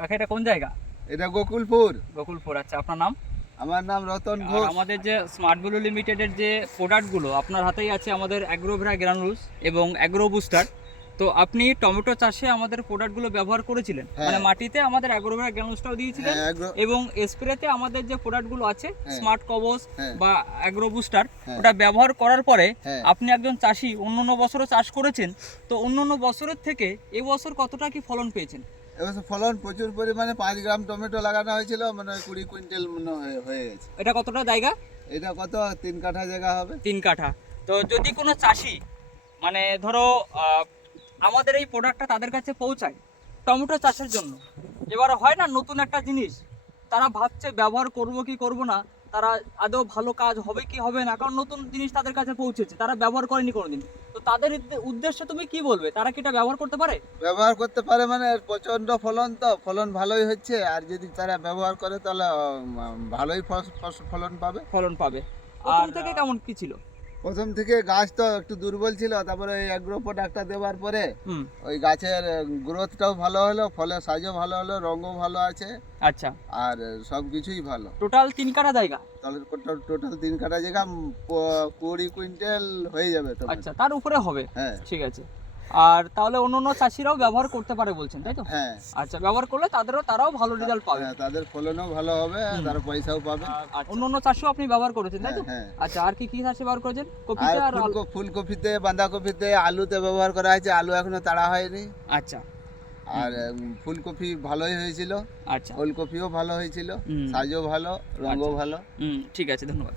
কাকা এটা কোন জায়গা? এটা গোকুলপুর। গোকুলপুর, আচ্ছা। আপনার নাম? আমার নাম রতন আর ঘোষ। আমাদের যে স্মার্ট ভ্যালু লিমিটেডের যে প্রোডাক্টগুলো আপনার হাতেই আছে, আমাদের অ্যাগ্রোভেরা গ্রানুলস এবং অ্যাগ্রো বুস্টার। তো আপনি টমেটো চাষে আমাদের প্রোডাক্টগুলো ব্যবহার করেছিলেন, হ্যাঁ। মানে মাটিতে আমাদের অ্যাগ্রোভেরা গ্রানুলসটাও দিয়েছিলেন, হ্যাঁ, এবং স্প্রেতে আমাদের যে প্রোডাক্টগুলো আছে হ্যাঁ। স্মার্ট কবচ হ্যাঁ। বা অ্যাগ্রো বুস্টার, হ্যাঁ। ওটা ব্যবহার করার পরে হ্যাঁ। আপনি একজন চাষি, অন্য বছরও চাষ করেছেন, তো অন্য বছরের থেকে এবছর কতটা কি ফলন পেয়েছেন? এবছর ফলন প্রচুর পরিমাণে, 5 গ্রাম টমেটো লাগানো হয়েছিল, মানে 20 কুইন্টাল মনে হয়ে গেছে। এটা কতটা জায়গা? এটা কত 3 কাঠা জায়গা হবে। 3 কাঠা। তো যদি কোনো চাষি, মানে ধরো আমাদের এই প্রোডাক্টটা তাদের কাছে পৌঁছায় টমেটো চাষের জন্য, এবার হয় না নতুন একটা জিনিস, তারা ভাবছে ব্যবহার করব কি করব না, তারা আদৌ ভালো কাজ হবে কি হবে না, কারণ নতুন জিনিস তাদের কাছে পৌঁছেছে, তারা ব্যবহার করেনি কোনোদিন। তো তাদের উদ্দেশ্যে তুমি কি বলবে, তারা কি এটা ব্যবহার করতে পারে? ব্যবহার করতে পারে, মানে এর প্রচণ্ড ফলন, তো ফলন ভালোই হচ্ছে। আর যদি তারা ব্যবহার করে তাহলে ভালোই ফলন পাবে। ফলন পাবে। প্রথম থেকে কেমন কি ছিল? প্রথম থেকে গাছ তো একটু দুর্বল ছিল, তারপরে এই অ্যাগ্রো প্রোডাক্টটা দেওয়ার পরে হুম, ওই গাছের গ্রোথটাও ভালো হলো, ফলের সাইজও ভালো হলো, রঙও ভালো আছে, আচ্ছা। আর সব কিছুই ভালো। টোটাল 3 কাঠা জায়গা? তাহলে টোটাল 3 কাঠা জায়গা 20 কুইন্টাল হয়ে যাবে টমেটো। আচ্ছা, তার উপরে হবে। হ্যাঁ। ঠিক আছে। আর তাহলে অন্য চাষিরাও ব্যবহার করতে পারে বলছেন, তাই তো? হ্যাঁ। আচ্ছা, ব্যবহার করলে তারাও ভালো রেজাল্ট পাবে। হ্যাঁ, তাদের ফলনও ভালো হবে, তারা পয়সাও পাবে। অন্য চাষও আপনি ব্যবহার করেছেন, তাই তো? হ্যাঁ, হ্যাঁ। আচ্ছা, আর কি কি চাষে ব্যবহার করেছেন? আর কপিতে আর ফুলকপিতে, বাঁধাকপিতে, আলুতে ব্যবহার করা হয়েছে। আলু এখনো তাড়া হয়নি। আচ্ছা। আর ফুলকপি ভালোই হয়েছিল, আচ্ছা। ওলকপিও ভালো হয়েছিল, হুম। সাইজও ভালো, রঙও আচ্ছা। ভালো। ঠিক আছে, ধন্যবাদ।